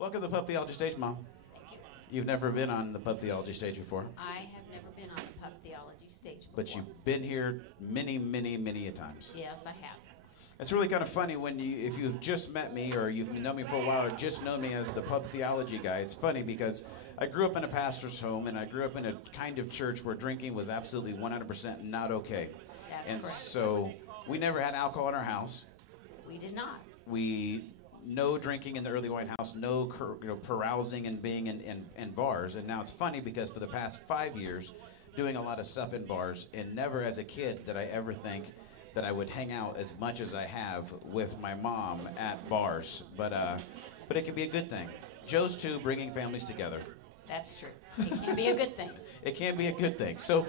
Welcome to the Pub Theology stage, Mom. Thank you. You've never been on the Pub Theology stage before, I have never been on the Pub Theology stage before. but you've been here many, many, many a times. Yes, I have. It's really kind of funny if you've just met me or you've known me for a while or just known me as the Pub Theology guy. It's funny because I grew up in a pastor's home and I grew up in a kind of church where drinking was absolutely 100% not okay. That's And correct. so we never had alcohol in our house. We did not. No drinking in the Earlewine house, no carousing and being in bars. And now it's funny because for the past 5 years, doing a lot of stuff in bars, and never as a kid did I ever think that I would hang out as much as I have with my mom at bars. But it can be a good thing. Joe's too, bringing families together. That's true. It can be a good thing. It can be a good thing. So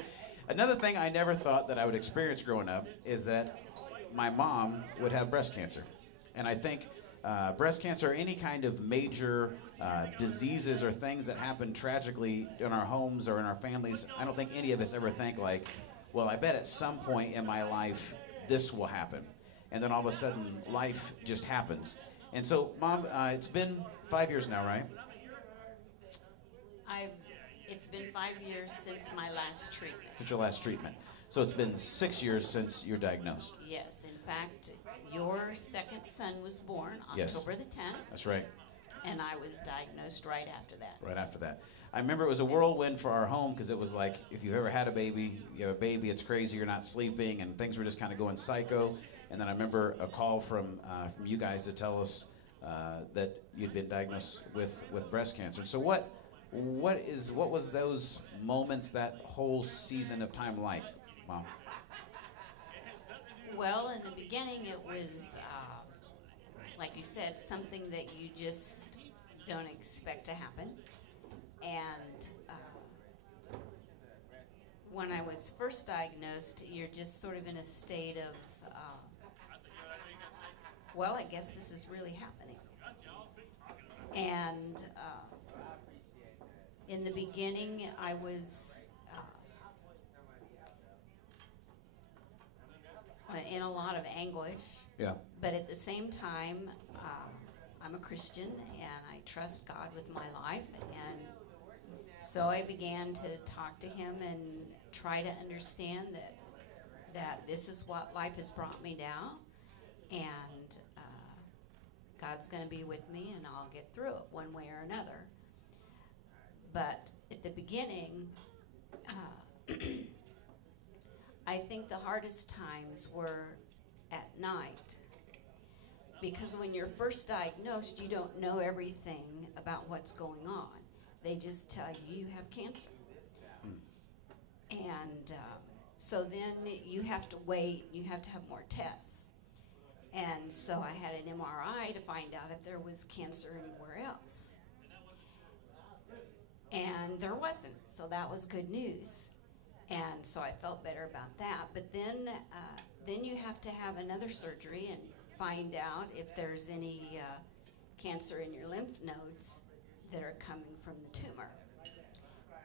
another thing I never thought that I would experience growing up is that my mom would have breast cancer. And I think breast cancer or any kind of major diseases or things that happen tragically in our homes or in our families, I don't think any of us ever think like, well, I bet at some point in my life this will happen. And then all of a sudden life just happens. And so, Mom, it's been 5 years now, right? It's been 5 years since my last treatment. Since your last treatment. So it's been 6 years since you're diagnosed. Yes. In fact, your second son was born Yes. October the 10th. That's right. And I was diagnosed right after that. Right after that. I remember it was a whirlwind for our home because it was like, if you've ever had a baby, you have a baby, it's crazy, you're not sleeping, and things were just kind of going psycho. And then I remember a call from you guys to tell us that you'd been diagnosed with breast cancer. So what was those moments, that whole season of time like, Mom? Well, in the beginning, it was, like you said, something that you just don't expect to happen. And when I was first diagnosed, you're just sort of in a state of, well, I guess this is really happening. And in the beginning, I was in a lot of anguish. Yeah. But at the same time, I'm a Christian and I trust God with my life. And so I began to talk to him and try to understand that this is what life has brought me now. And God's going to be with me and I'll get through it one way or another. But at the beginning, I think the hardest times were at night, because when you're first diagnosed, you don't know everything about what's going on. They just tell you you have cancer. And so then you have to wait, you have to have more tests. And so I had an MRI to find out if there was cancer anywhere else. And there wasn't, so that was good news. And so I felt better about that. But then you have to have another surgery and find out if there's any cancer in your lymph nodes that are coming from the tumor.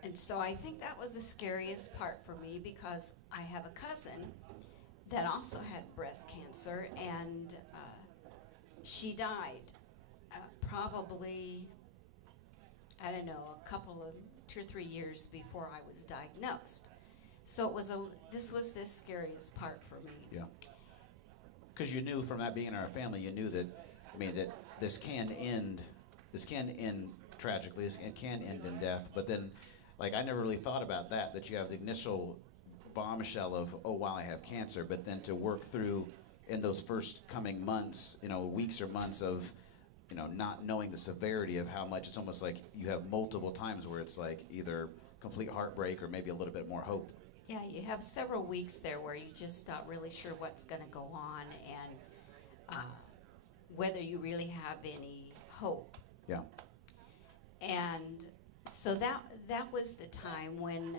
And so I think that was the scariest part for me, because I have a cousin that also had breast cancer, and she died probably, I don't know, a couple of 2 or 3 years before I was diagnosed. So this was the scariest part for me. Yeah. Because you knew from that being in our family, you knew that, that this can end tragically, it can end in death. But then, like, I never really thought about that you have the initial bombshell of, oh, wow, I have cancer, but then to work through in those first coming months, weeks or months of, not knowing the severity of how much, it's almost like you have multiple times where it's like either complete heartbreak or maybe a little bit more hope. Yeah, you have several weeks there where you're just not really sure what's going to go on and whether you really have any hope. Yeah. And so that was the time when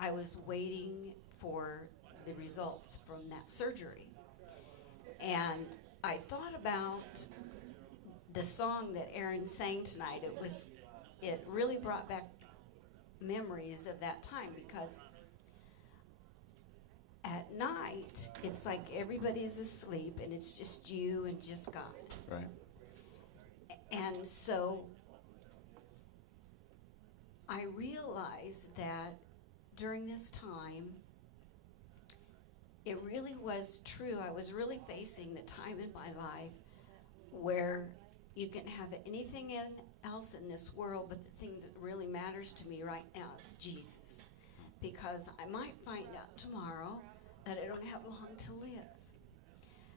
I was waiting for the results from that surgery. And I thought about the song that Aaron sang tonight. It really brought back memories of that time, because at night it's like everybody's asleep and it's just you and just God. Right. And so I realized that during this time, it really was true. I was really facing the time in my life where you can have anything else in this world, but the thing that really matters to me right now is Jesus. Because I might find out tomorrow that I don't have long to live.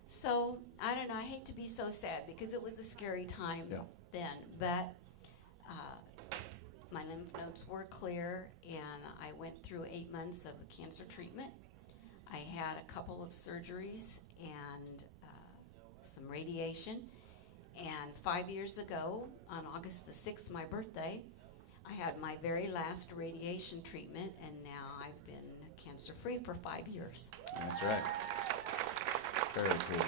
So, I don't know, I hate to be so sad because it was a scary time then, but my lymph nodes were clear, and I went through 8 months of cancer treatment. I had a couple of surgeries and some radiation. And 5 years ago, on August the 6th, my birthday, I had my very last radiation treatment, and now I've been cancer-free for 5 years. That's right. Very cool.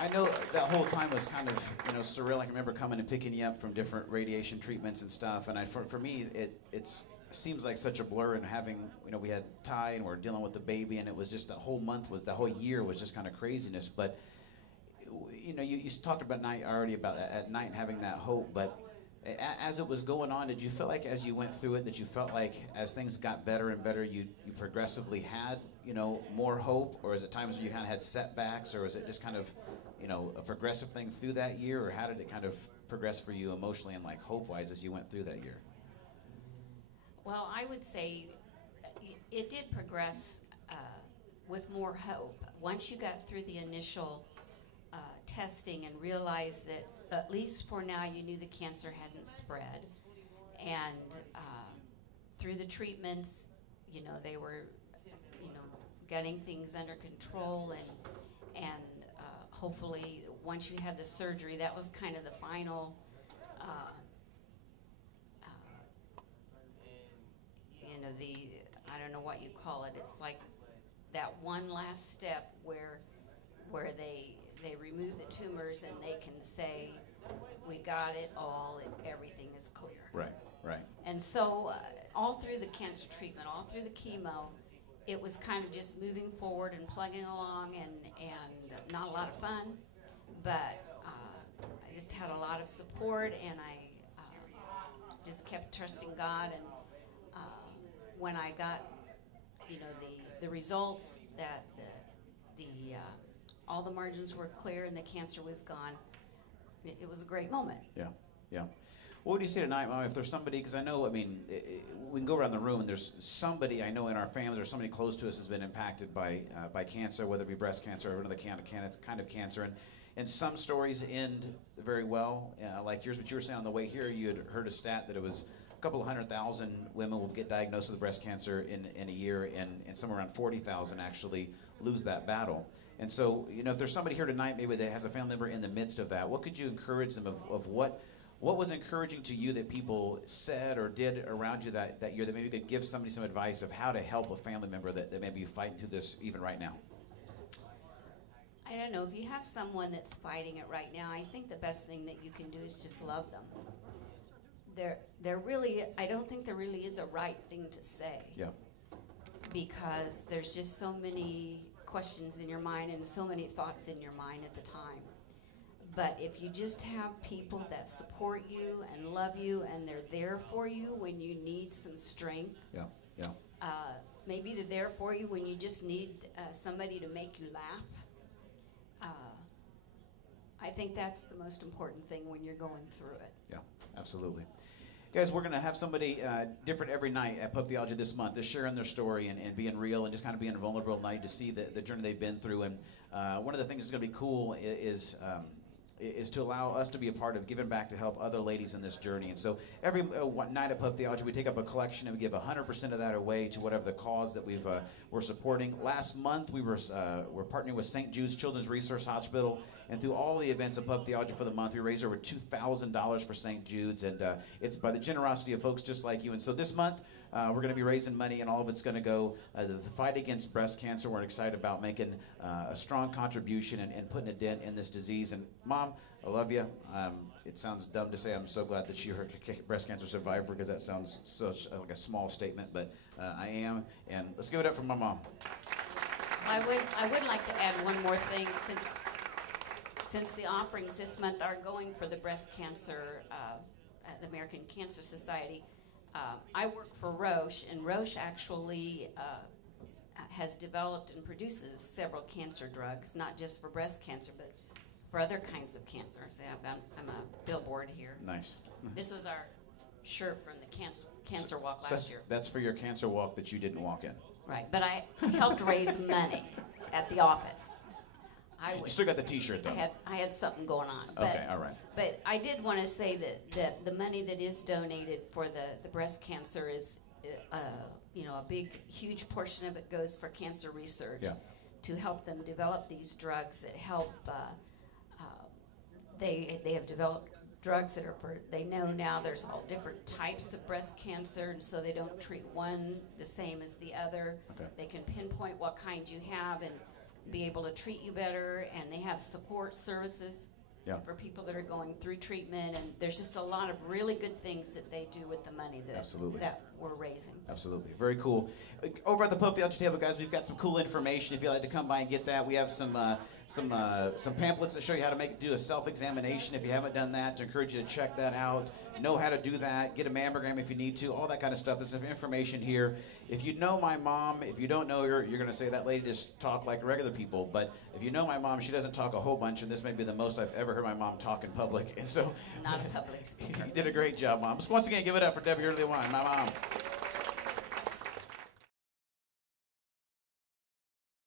I know that whole time was kind of, surreal. I can remember coming and picking you up from different radiation treatments and stuff. And for me, it seems like such a blur. And having, we had Ty, and we're dealing with the baby, and it was just the whole year was just kind of craziness. But you talked about at night having that hope. But as it was going on, did you feel like as you went through it that you felt like as things got better and better, you progressively had more hope, or is it times when you kind of had setbacks, or is it just kind of a progressive thing through that year, or how did it kind of progress for you emotionally and like hope-wise as you went through that year? Well, I would say it did progress with more hope. Once you got through the initial testing and realized that at least for now you knew the cancer hadn't spread, and through the treatments, they were, getting things under control, and hopefully once you had the surgery, that was kind of the final, I don't know what you call it. It's like that one last step where they remove the tumors and they can say, we got it all, everything is clear. Right. And so all through the cancer treatment, all through the chemo, it was kind of just moving forward and plugging along, and not a lot of fun, but I just had a lot of support, and I just kept trusting God. And when I got, the results that all the margins were clear and the cancer was gone, it was a great moment. Yeah. What would you say tonight, Mom, if there's somebody, because I know, we can go around the room and there's somebody I know in our families or somebody close to us has been impacted by cancer, whether it be breast cancer or another kind of cancer. And some stories end very well, like yours, what you were saying on the way here, you had heard a stat that it was a couple of 100,000 women will get diagnosed with breast cancer in a year, and somewhere around 40,000 actually lose that battle. And so, if there's somebody here tonight maybe that has a family member in the midst of that, what could you encourage them of what was encouraging to you that people said or did around you that year that maybe could give somebody some advice of how to help a family member that may be fighting through this even right now? I don't know. If you have someone that's fighting it right now, I think the best thing that you can do is just love them. I don't think there really is a right thing to say. Yeah. Because there's just so many questions in your mind and so many thoughts in your mind at the time. But if you just have people that support you and love you and they're there for you when you need some strength. Yeah. Maybe they're there for you when you just need somebody to make you laugh. I think that's the most important thing when you're going through it. Yeah, absolutely. Guys, we're going to have somebody different every night at Pub Theology this month, just sharing their story and being real and just kind of being vulnerable tonight to see the journey they've been through. And one of the things that's going to be cool is to allow us to be a part of giving back to help other ladies in this journey. And so every night at Pub Theology, we take up a collection and we give 100% of that away to whatever the cause that we're supporting. Last month, we're partnering with St. Jude's Children's Resource Hospital, and through all the events of Pub Theology for the month, we raised over $2,000 for St. Jude's, and it's by the generosity of folks just like you. And so this month, we're going to be raising money, and all of it's going to go to the fight against breast cancer. We're excited about making a strong contribution and putting a dent in this disease. And Mom, I love you. It sounds dumb to say I'm so glad that you're a breast cancer survivor, because that sounds such like a small statement, but I am. And let's give it up for my mom. I would like to add one more thing, since the offerings this month are going for the breast cancer, at the American Cancer Society, I work for Roche, and Roche actually has developed and produces several cancer drugs, not just for breast cancer, but for other kinds of cancers. I'm a billboard here. Nice. This was our shirt from the cancer walk last year. That's for your cancer walk that you didn't walk in. Right, but I helped raise money at the office. You still got the T-shirt though. I had something going on. But, Okay, all right. But I did want to say that the money that is donated for the breast cancer is, a big, huge portion of it goes for cancer research to help them develop these drugs that help. They have developed drugs that are they know now there's all different types of breast cancer, and so they don't treat one the same as the other. Okay. They can pinpoint what kind you have and be able to treat you better, and they have support services for people that are going through treatment, and there's just a lot of really good things that they do with the money that we're raising. Absolutely. Very cool. Over at the Pub Theology table, guys, we've got some cool information. If you'd like to come by and get that, we have some pamphlets that show you how to do a self-examination. If you haven't done that, to encourage you to check that out. Know how to do that. Get a mammogram if you need to. All that kind of stuff. There's some information here. If you know my mom, if you don't know her, you're going to say that lady just talk like regular people. But if you know my mom, she doesn't talk a whole bunch, and this may be the most I've ever heard my mom talk in public. And so, not a public speaker. You did a great job, Mom. Just once again, give it up for Debbie Earlewine, my mom.